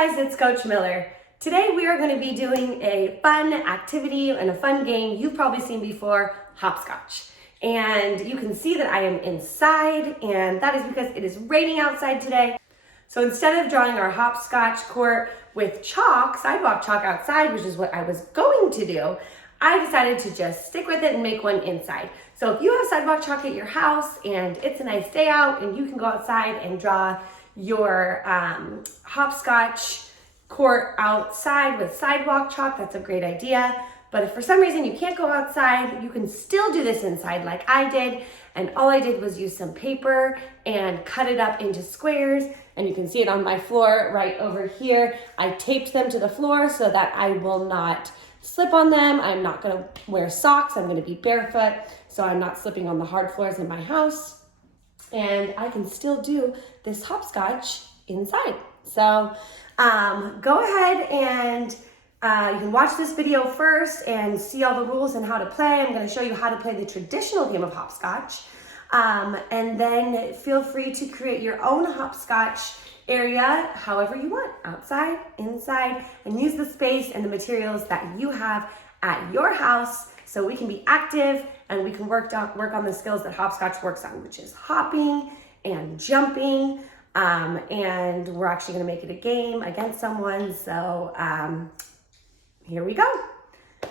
guys, it's Coach Miller. Today we are going to be doing a fun activity and a fun game you've probably seen before, Hopscotch. And you can see that I am inside, and that is because it is raining outside today. So instead of drawing our hopscotch court with chalk, sidewalk chalk outside, which is what I was going to do, I decided to just stick with it and make one inside. So if you have sidewalk chalk at your house and it's a nice day out and you can go outside and draw your hopscotch court outside with sidewalk chalk, that's a great idea. But if for some reason you can't go outside, you can still do this inside like I did. And all I did was use some paper and cut it up into squares. And you can see it on my floor right over here. I taped them to the floor so that I will not slip on them. I'm not gonna wear socks. I'm gonna be barefoot, so I'm not slipping on the hard floors in my house. And I can still do this hopscotch inside. So go ahead and you can watch this video first and see all the rules and how to play. I'm going to show you how to play the traditional game of hopscotch. And then feel free to create your own hopscotch area however you want, outside, inside, and use the space and the materials that you have at your house so we can be active and we can work on the skills that hopscotch works on, which is hopping and jumping. And we're actually going to make it a game against someone. So here we go.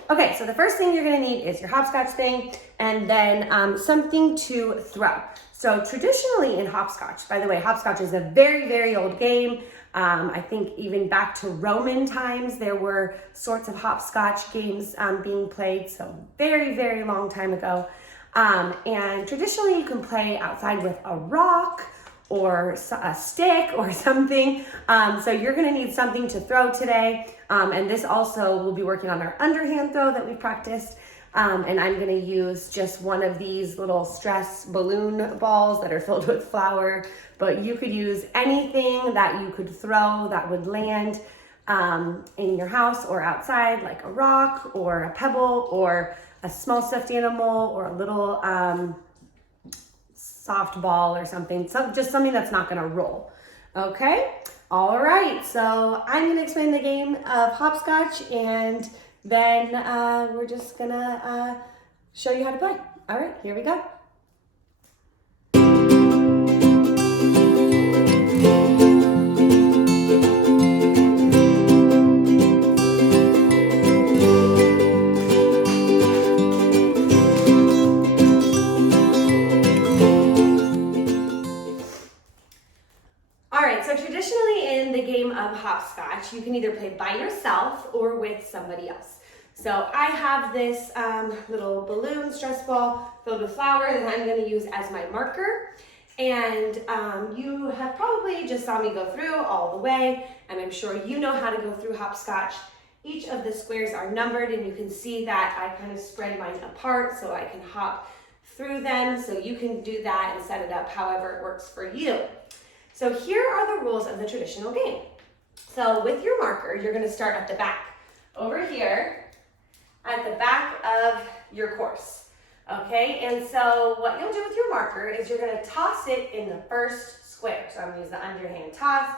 Okay, so the first thing you're going to need is your hopscotch thing and then something to throw. So traditionally in hopscotch, by the way, hopscotch is a very, very old game. I think even back to Roman times, there were sorts of hopscotch games being played. So very, very long time ago. And traditionally you can play outside with a rock or a stick or something. So you're gonna need something to throw today. And this also will be working on our underhand throw that we practiced. And I'm gonna use just one of these little stress balloon balls that are filled with flour, but you could use anything that you could throw that would land in your house or outside, like a rock or a pebble or a small stuffed animal or a little soft ball or something, just something that's not gonna roll. Okay, all right, so I'm gonna explain the game of hopscotch and then we're just gonna show you how to play. All right, here we go. So traditionally in the game of hopscotch, you can either play by yourself or with somebody else. So I have this little balloon stress ball filled with flour that I'm going to use as my marker. And you have probably just saw me go through all the way, and I'm sure you know how to go through hopscotch. Each of the squares are numbered, and you can see that I kind of spread mine apart so I can hop through them. So you can do that and set it up however it works for you. So here are the rules of the traditional game. So with your marker, you're gonna start at the back. Over here, at the back of your course, okay? And so what you'll do with your marker is you're gonna toss it in the first square. So I'm gonna use the underhand toss.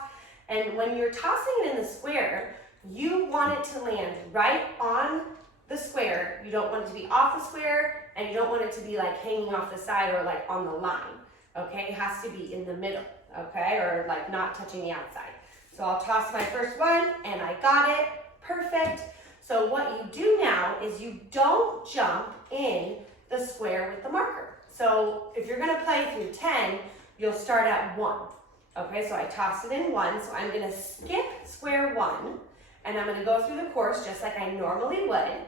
And when you're tossing it in the square, you want it to land right on the square. You don't want it to be off the square, and you don't want it to be like hanging off the side or like on the line, okay? It has to be in the middle. Okay, or like not touching the outside. So I'll toss my first one and I got it, perfect. So what you do now is you don't jump in the square with the marker. So if you're gonna play through 10, you'll start at 1. Okay, so I tossed it in 1, so I'm gonna skip square 1 and I'm gonna go through the course just like I normally would.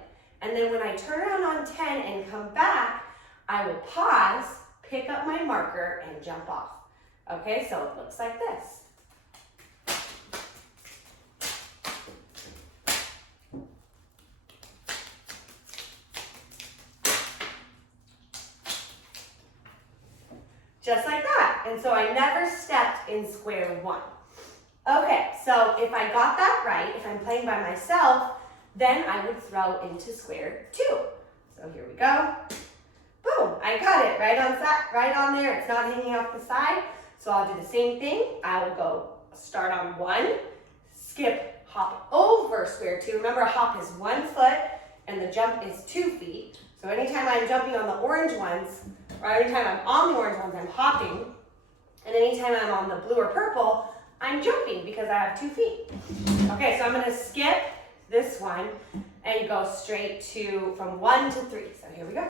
And then when I turn around on 10 and come back, I will pause, pick up my marker and jump off. Okay, so it looks like this. Just like that. And so I never stepped in square 1. Okay, so if I got that right, if I'm playing by myself, then I would throw into square 2. So here we go. Boom, I got it right on there. It's not hanging off the side. So I'll do the same thing. I will go start on 1, skip, hop over square two. Remember, a hop is 1 foot and the jump is 2 feet. So anytime I'm jumping on the orange ones, or anytime I'm on the orange ones, I'm hopping. And anytime I'm on the blue or purple, I'm jumping because I have 2 feet. Okay, so I'm gonna skip this one and go straight to from 1 to 3. So here we go.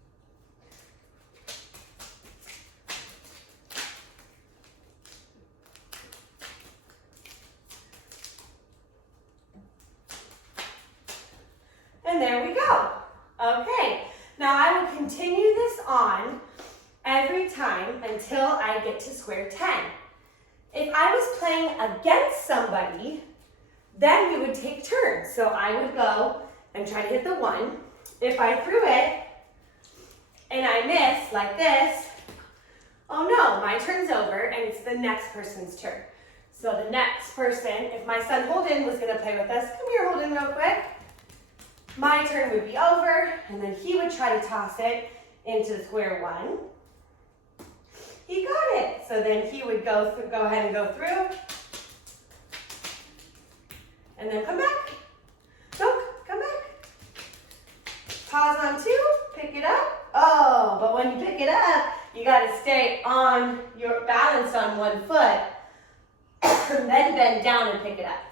And there we go. Okay, now I will continue this on every time until I get to square 10. If I was playing against somebody, then we would take turns. So I would go and try to hit the 1. If I threw it and I missed like this, oh no, my turn's over and it's the next person's turn. So the next person, if my son Holden was gonna play with us, come here Holden real quick. My turn would be over and then he would try to toss it into square 1. He got it. So then he would go ahead and go through. And then come back. Nope, come back. Pause on 2, pick it up. Oh, but when you pick it up, you gotta stay on your balance on 1 foot. Then bend down and pick it up.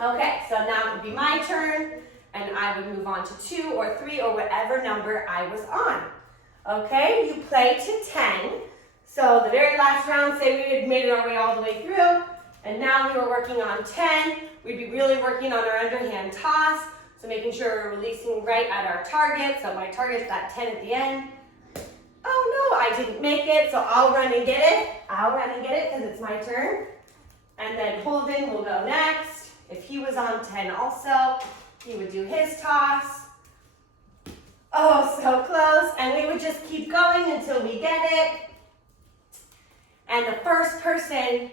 Okay, so now it would be my turn, and I would move on to 2 or 3 or whatever number I was on. Okay, you play to 10. So the very last round, say we had made our way all the way through, and now we were working on 10. We'd be really working on our underhand toss, so making sure we're releasing right at our target. So my target's that 10 at the end. Oh no, I didn't make it, so I'll run and get it. I'll run and get it because it's my turn. And then Holden will go next. If he was on 10 also, he would do his toss. Oh, so close. And we would just keep going until we get it. And the first person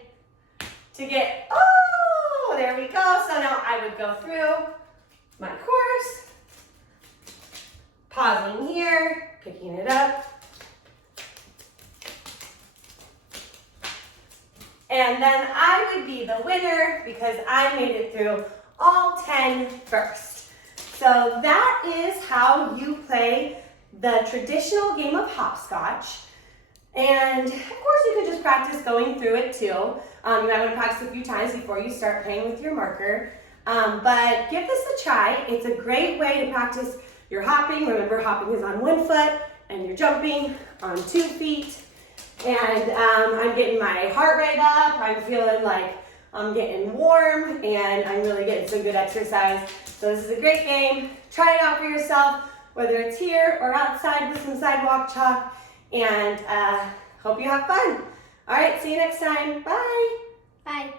to get, oh, there we go. So now I would go through my course, pausing here, picking it up. And then I would be the winner because I made it through all 10 first. So that is how you play the traditional game of hopscotch. And of course you could just practice going through it too. You might want to practice a few times before you start playing with your marker. But give this a try. It's a great way to practice your hopping. Remember, hopping is on 1 foot and you're jumping on 2 feet. And I'm getting my heart rate up. I'm feeling like I'm getting warm and I'm really getting some good exercise. So this is a great game. Try it out for yourself, whether it's here or outside with some sidewalk chalk. And hope you have fun. All right, see you next time. Bye. Bye.